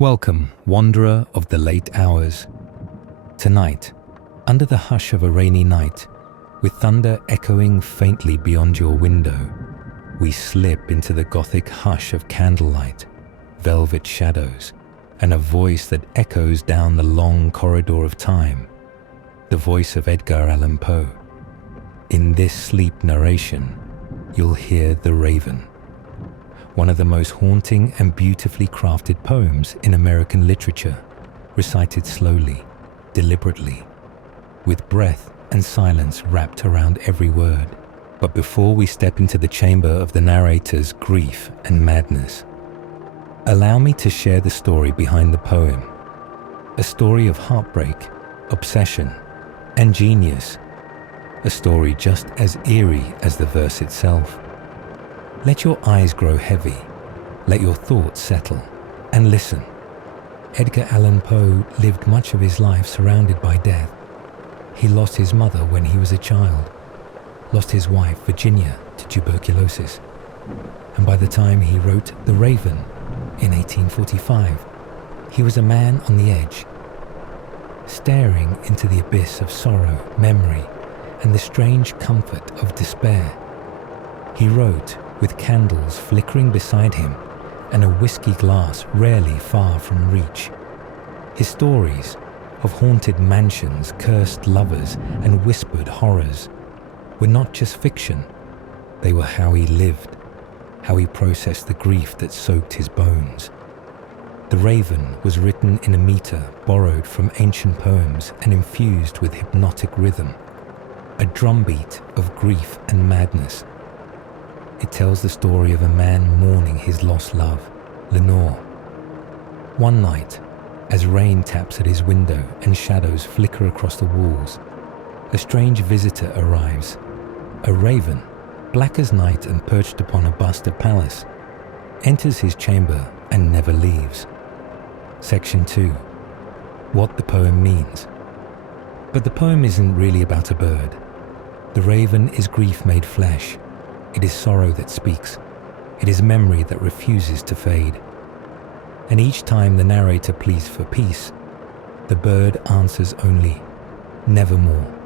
Welcome, wanderer of the late hours. Tonight, under the hush of a rainy night, with thunder echoing faintly beyond your window, we slip into the Gothic hush of candlelight, velvet shadows, and a voice that echoes down the long corridor of time, the voice of Edgar Allan Poe. In this sleep narration, you'll hear The Raven, one of the most haunting and beautifully crafted poems in American literature, recited slowly, deliberately, with breath and silence wrapped around every word. But before we step into the chamber of the narrator's grief and madness, allow me to share the story behind the poem, a story of heartbreak, obsession, and genius, a story just as eerie as the verse itself. Let your eyes grow heavy, let your thoughts settle, and listen. Edgar Allan Poe lived much of his life surrounded by death. He lost his mother when he was a child, lost his wife, Virginia, to tuberculosis, and by the time he wrote The Raven in 1845, he was a man on the edge, staring into the abyss of sorrow, memory, and the strange comfort of despair. He wrote with candles flickering beside him and a whiskey glass rarely far from reach. His stories of haunted mansions, cursed lovers, and whispered horrors were not just fiction, they were how he lived, how he processed the grief that soaked his bones. The Raven was written in a meter borrowed from ancient poems and infused with hypnotic rhythm, a drumbeat of grief and madness. It tells the story of a man mourning his lost love, Lenore. One night, as rain taps at his window and shadows flicker across the walls, a strange visitor arrives. A raven, black as night and perched upon a bust of Pallas, enters his chamber and never leaves. Section 2. What the poem means. But the poem isn't really about a bird. The raven is grief made flesh. It is sorrow that speaks. It is memory that refuses to fade. And each time the narrator pleads for peace, the bird answers only, Nevermore.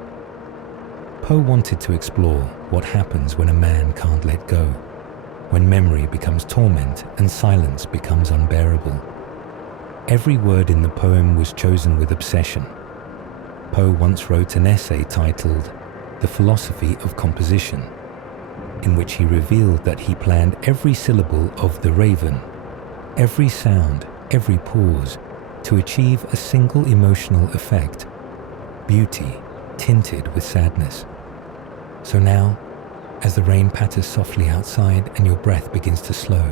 Poe wanted to explore what happens when a man can't let go, when memory becomes torment and silence becomes unbearable. Every word in the poem was chosen with obsession. Poe once wrote an essay titled The Philosophy of Composition, in which he revealed that he planned every syllable of The Raven, every sound, every pause, to achieve a single emotional effect, beauty tinted with sadness. So now, as the rain patters softly outside and your breath begins to slow,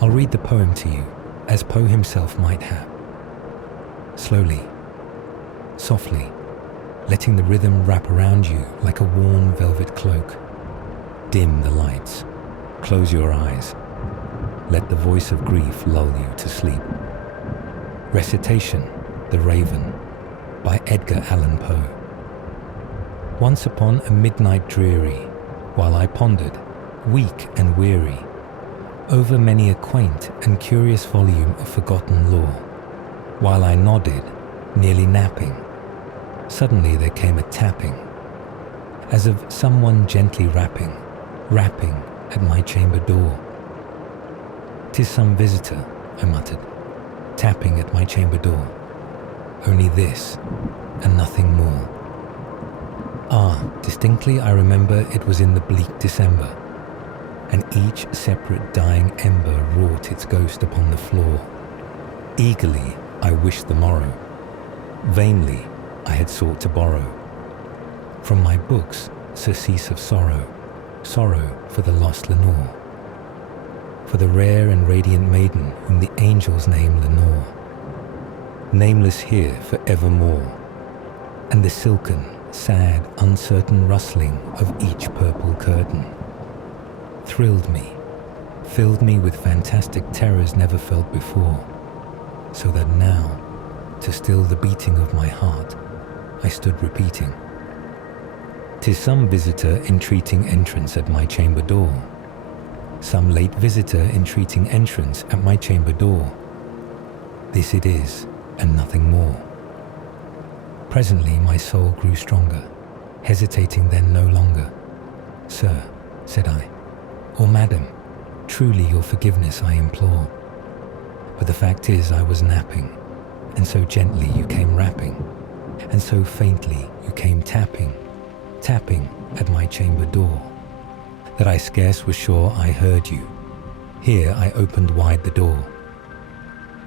I'll read the poem to you as Poe himself might have. Slowly, softly, letting the rhythm wrap around you like a warm velvet cloak. Dim the lights, close your eyes, let the voice of grief lull you to sleep. Recitation, The Raven, by Edgar Allan Poe. Once upon a midnight dreary, while I pondered, weak and weary, over many a quaint and curious volume of forgotten lore, while I nodded, nearly napping, suddenly there came a tapping, as of someone gently rapping at my chamber door. "'Tis some visitor," I muttered, tapping at my chamber door. Only this, and nothing more. Distinctly I remember it was in the bleak December, and each separate dying ember wrought its ghost upon the floor. Eagerly I wished the morrow. Vainly I had sought to borrow from my books surcease of sorrow, sorrow for the lost Lenore, for the rare and radiant maiden whom the angels name Lenore, nameless here for evermore, and the silken, sad, uncertain rustling of each purple curtain thrilled me, filled me with fantastic terrors never felt before, so that now, to still the beating of my heart, I stood repeating, "'Tis some visitor entreating entrance at my chamber door, some late visitor entreating entrance at my chamber door, This it is, and nothing more. Presently my soul grew stronger, hesitating then no longer. Sir, said I, or Madam, truly your forgiveness I implore. But the fact is I was napping, and so gently you came rapping, and so faintly you came tapping at my chamber door, that I scarce was sure I heard you. Here I opened wide the door.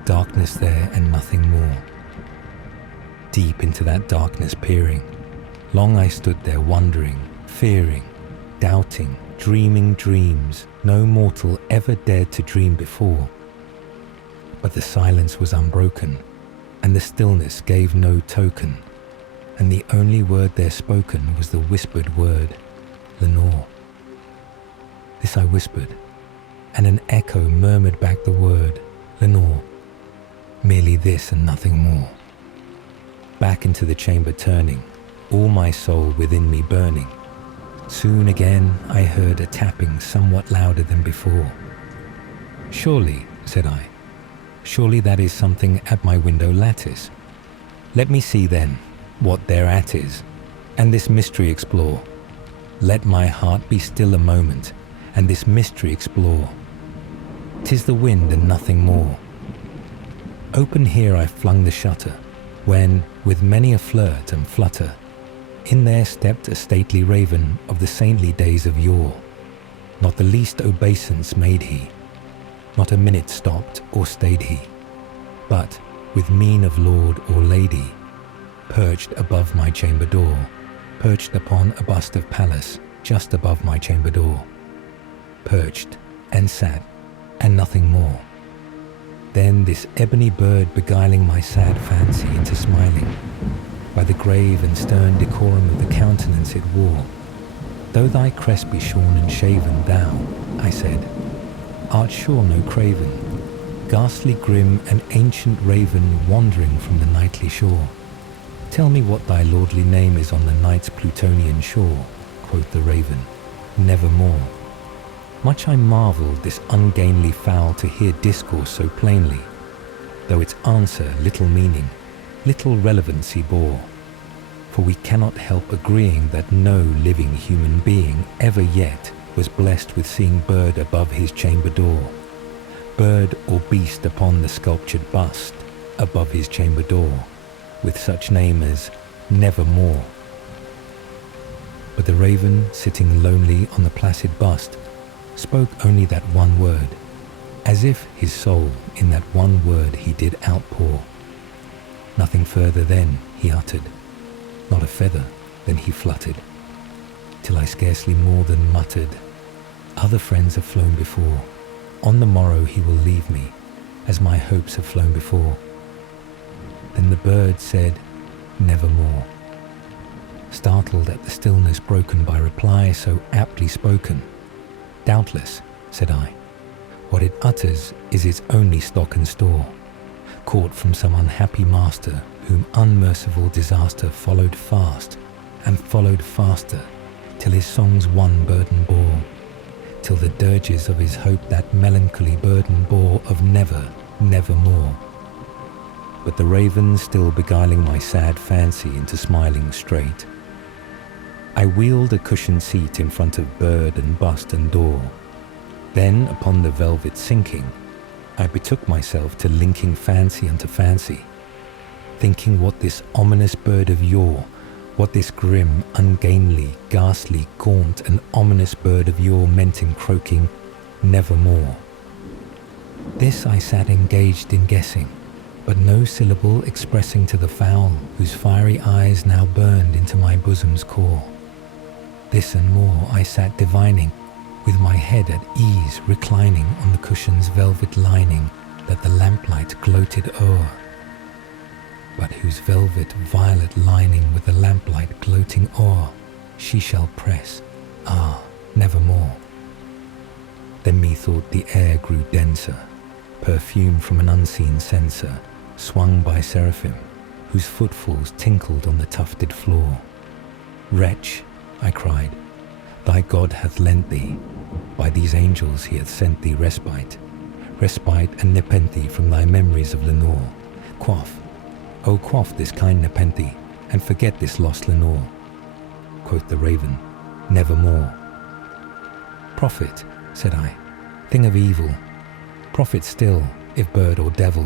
Darkness there and nothing more. Deep into that darkness peering, long I stood there wondering, fearing, doubting, dreaming dreams no mortal ever dared to dream before. But the silence was unbroken, and the stillness gave no token, and the only word there spoken was the whispered word, Lenore. This I whispered, and an echo murmured back the word, Lenore. Merely this and nothing more. Back into the chamber turning, all my soul within me burning. Soon again I heard a tapping somewhat louder than before. Surely, said I, surely that is something at my window lattice. Let me see then what thereat is, and this mystery explore. Let my heart be still a moment, and this mystery explore. 'Tis the wind and nothing more. Open here I flung the shutter, when, with many a flirt and flutter, in there stepped a stately raven of the saintly days of yore. Not the least obeisance made he, not a minute stopped or stayed he, but, with mien of lord or lady, perched above my chamber door, perched upon a bust of Pallas just above my chamber door, perched and sat, and nothing more. Then this ebony bird beguiling my sad fancy into smiling, by the grave and stern decorum of the countenance it wore. Though thy crest be shorn and shaven, thou, I said, art sure no craven, ghastly grim and ancient raven wandering from the nightly shore. Tell me what thy lordly name is on the night's Plutonian shore, quoth the raven, Nevermore. Much I marvelled this ungainly fowl to hear discourse so plainly, though its answer little meaning, little relevancy bore. For we cannot help agreeing that no living human being ever yet was blessed with seeing bird above his chamber door, bird or beast upon the sculptured bust above his chamber door, with such name as Nevermore. But the raven, sitting lonely on the placid bust, spoke only that one word, as if his soul in that one word he did outpour. Nothing further then he uttered, not a feather then he fluttered, till I scarcely more than muttered, other friends have flown before, on the morrow he will leave me, as my hopes have flown before. Then the bird said, Nevermore. Startled at the stillness broken by reply so aptly spoken, doubtless, said I, what it utters is its only stock and store, caught from some unhappy master whom unmerciful disaster followed fast and followed faster, till his songs one burden bore, till the dirges of his hope that melancholy burden bore of never, nevermore. But the raven still beguiling my sad fancy into smiling straight, I wheeled a cushioned seat in front of bird and bust and door. Then, upon the velvet sinking, I betook myself to linking fancy unto fancy, thinking what this ominous bird of yore, what this grim, ungainly, ghastly, gaunt and ominous bird of yore meant in croaking, Nevermore. This I sat engaged in guessing, but no syllable expressing to the fowl whose fiery eyes now burned into my bosom's core. This and more I sat divining, with my head at ease reclining on the cushion's velvet lining that the lamplight gloated o'er, but whose velvet violet lining with the lamplight gloating o'er she shall press, nevermore. Then methought the air grew denser, perfume from an unseen censer, swung by seraphim, whose footfalls tinkled on the tufted floor. Wretch, I cried, thy God hath lent thee, by these angels he hath sent thee respite and nepenthe from thy memories of Lenore, Quaff, oh quaff this kind nepenthe, and forget this lost Lenore. Quoth the raven, nevermore. Prophet, said I, thing of evil, prophet still, if bird or devil,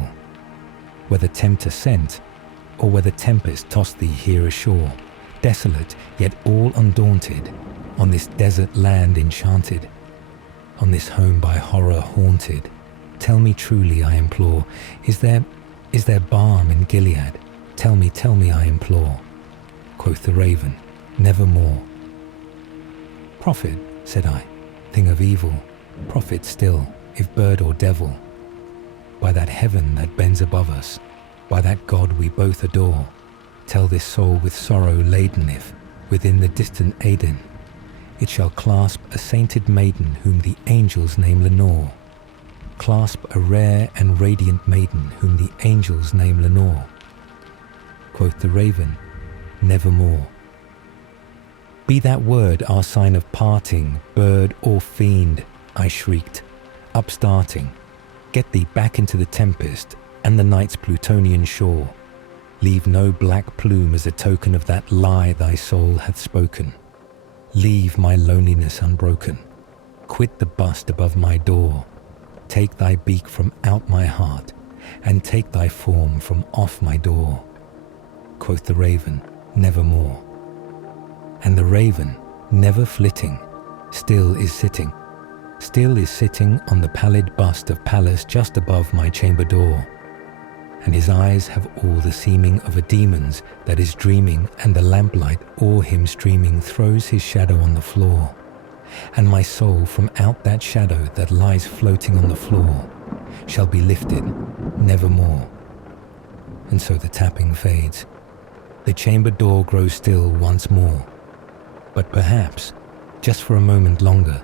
whether tempter sent, or whether tempest tossed thee here ashore, desolate yet all undaunted, on this desert land enchanted, on this home by horror haunted, tell me truly, I implore, is there balm in Gilead? Tell me, I implore. Quoth the raven, nevermore. Prophet, said I, thing of evil, prophet still, if bird or devil, by that heaven that bends above us, by that God we both adore, tell this soul with sorrow laden if, within the distant Aidenn, it shall clasp a sainted maiden whom the angels name Lenore, clasp a rare and radiant maiden whom the angels name Lenore. Quoth the raven, nevermore. Be that word our sign of parting, bird or fiend, I shrieked, upstarting, get thee back into the tempest and the night's Plutonian shore. Leave no black plume as a token of that lie thy soul hath spoken. Leave my loneliness unbroken. Quit the bust above my door. Take thy beak from out my heart, and take thy form from off my door. Quoth the raven, nevermore. And the raven, never flitting, still is sitting on the pallid bust of Pallas just above my chamber door. And his eyes have all the seeming of a demon's that is dreaming, and the lamplight o'er him streaming throws his shadow on the floor. And my soul from out that shadow that lies floating on the floor shall be lifted nevermore. And so the tapping fades. The chamber door grows still once more, but perhaps just for a moment longer,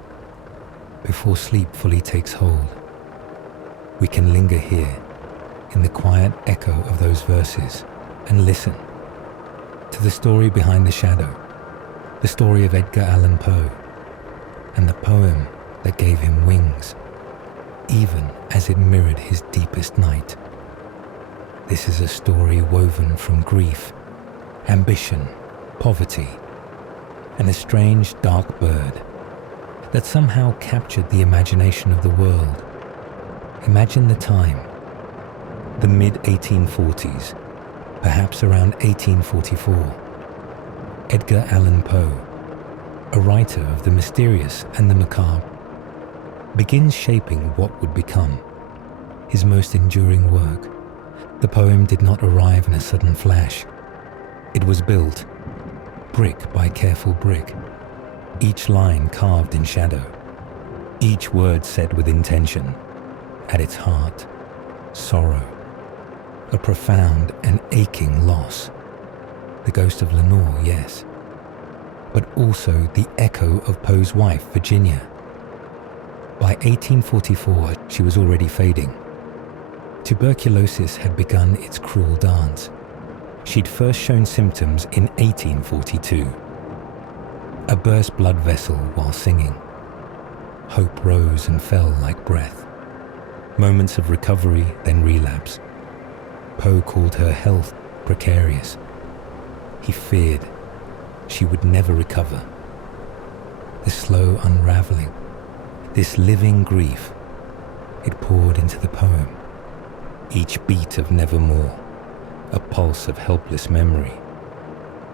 before sleep fully takes hold. We can linger here in the quiet echo of those verses and listen to the story behind the shadow, the story of Edgar Allan Poe, and the poem that gave him wings, even as it mirrored his deepest night. This is a story woven from grief, ambition, poverty, and a strange dark bird that somehow captured the imagination of the world. Imagine the time, the mid-1840s, perhaps around 1844. Edgar Allan Poe, a writer of the mysterious and the macabre, begins shaping what would become his most enduring work. The poem did not arrive in a sudden flash. It was built, brick by careful brick, each line carved in shadow, each word said with intention. At its heart, sorrow, a profound and aching loss. The ghost of Lenore, yes, but also the echo of Poe's wife, Virginia. By 1844, she was already fading. Tuberculosis had begun its cruel dance. She'd first shown symptoms in 1842. A burst blood vessel while singing. Hope rose and fell like breath. Moments of recovery, then relapse. Poe called her health precarious. He feared she would never recover. The slow unraveling, this living grief, it poured into the poem. Each beat of nevermore, a pulse of helpless memory.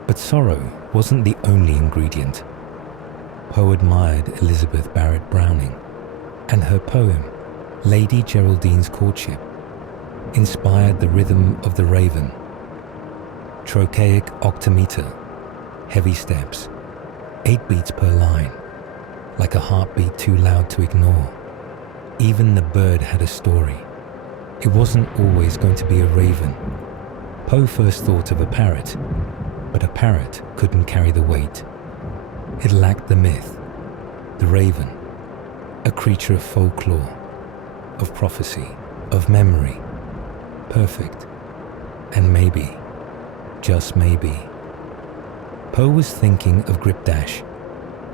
But sorrow wasn't the only ingredient. Poe admired Elizabeth Barrett Browning, and her poem, Lady Geraldine's Courtship, inspired the rhythm of the raven. Trochaic octameter, heavy steps, 8 beats per line, like a heartbeat too loud to ignore. Even the bird had a story. It wasn't always going to be a raven. Poe first thought of a parrot, but a parrot couldn't carry the weight. It lacked the myth, the raven, a creature of folklore, of prophecy, of memory, perfect, and maybe, just maybe. Poe was thinking of Gripdash,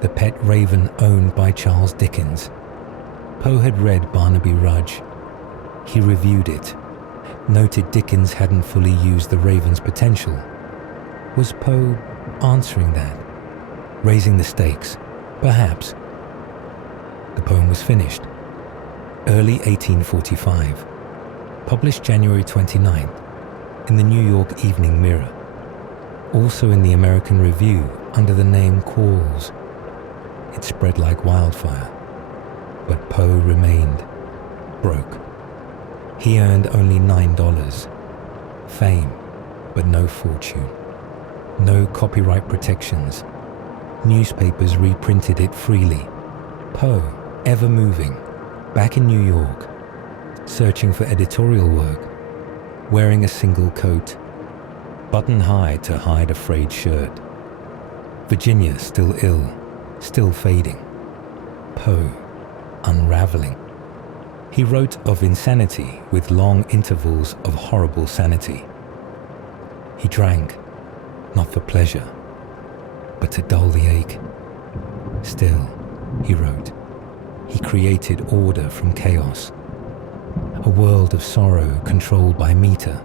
the pet raven owned by Charles Dickens. Poe had read Barnaby Rudge. He reviewed it, noted Dickens hadn't fully used the raven's potential. Was Poe answering that? Raising the stakes? Perhaps. The poem was finished. Early 1845. Published January 29th in the New York Evening Mirror. Also in the American Review under the name Qualls. It spread like wildfire. But Poe remained broke. He earned only $9. Fame, but no fortune. No copyright protections. Newspapers reprinted it freely. Poe, ever moving, back in New York, searching for editorial work, wearing a single coat, button high to hide a frayed shirt. Virginia still ill, still fading. Poe, unraveling. He wrote of insanity with long intervals of horrible sanity. He drank, not for pleasure, but to dull the ache. Still, he wrote, he created order from chaos. A world of sorrow controlled by meter,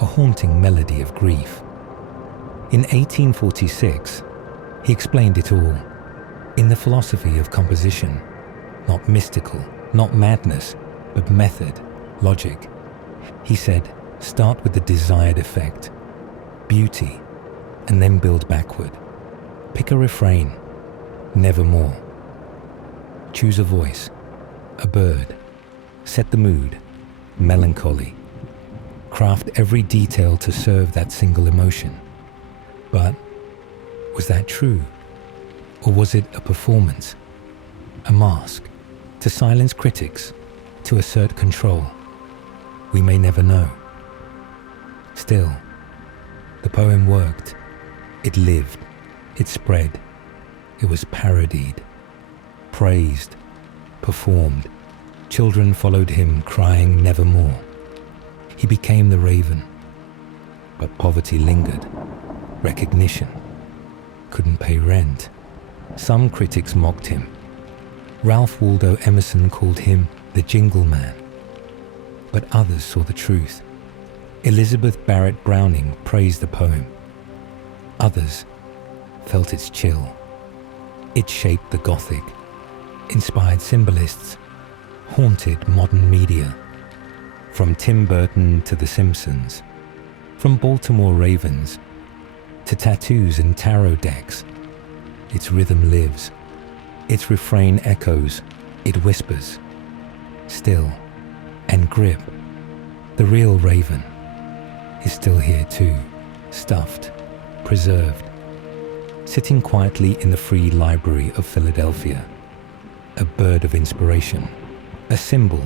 a haunting melody of grief. In 1846, he explained it all, in the philosophy of composition, not mystical, not madness, but method, logic. He said, start with the desired effect, beauty, and then build backward. Pick a refrain, nevermore. Choose a voice, a bird. Set the mood, melancholy. Craft every detail to serve that single emotion. But was that true? Or was it a performance, a mask, to silence critics, to assert control? We may never know. Still, the poem worked. It lived. It spread. It was parodied, praised, performed. Children followed him, crying nevermore. He became the raven. But poverty lingered. Recognition. Couldn't pay rent. Some critics mocked him. Ralph Waldo Emerson called him the Jingle Man. But others saw the truth. Elizabeth Barrett Browning praised the poem. Others felt its chill. It shaped the Gothic, inspired symbolists, haunted modern media. From Tim Burton to The Simpsons, from Baltimore Ravens to tattoos and tarot decks, its rhythm lives, its refrain echoes, it whispers. Still, and Grip, the real raven, is still here too, stuffed, preserved, sitting quietly in the Free Library of Philadelphia, a bird of inspiration, a symbol,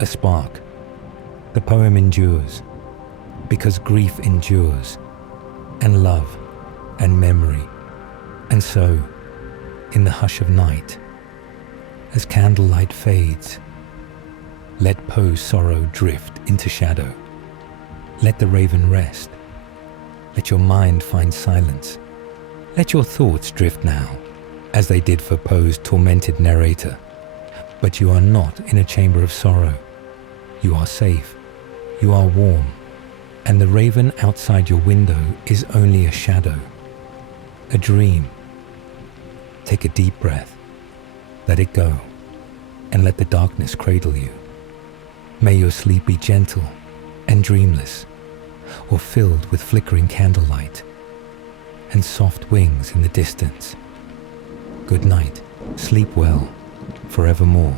a spark. The poem endures, because grief endures, and love, and memory. And so, in the hush of night, as candlelight fades, let Poe's sorrow drift into shadow. Let the raven rest. Let your mind find silence. Let your thoughts drift now, as they did for Poe's tormented narrator. But you are not in a chamber of sorrow. You are safe. You are warm. And the raven outside your window is only a shadow, a dream. Take a deep breath. Let it go, and let the darkness cradle you. May your sleep be gentle and dreamless, or filled with flickering candlelight and soft wings in the distance. Good night. Sleep well, forevermore.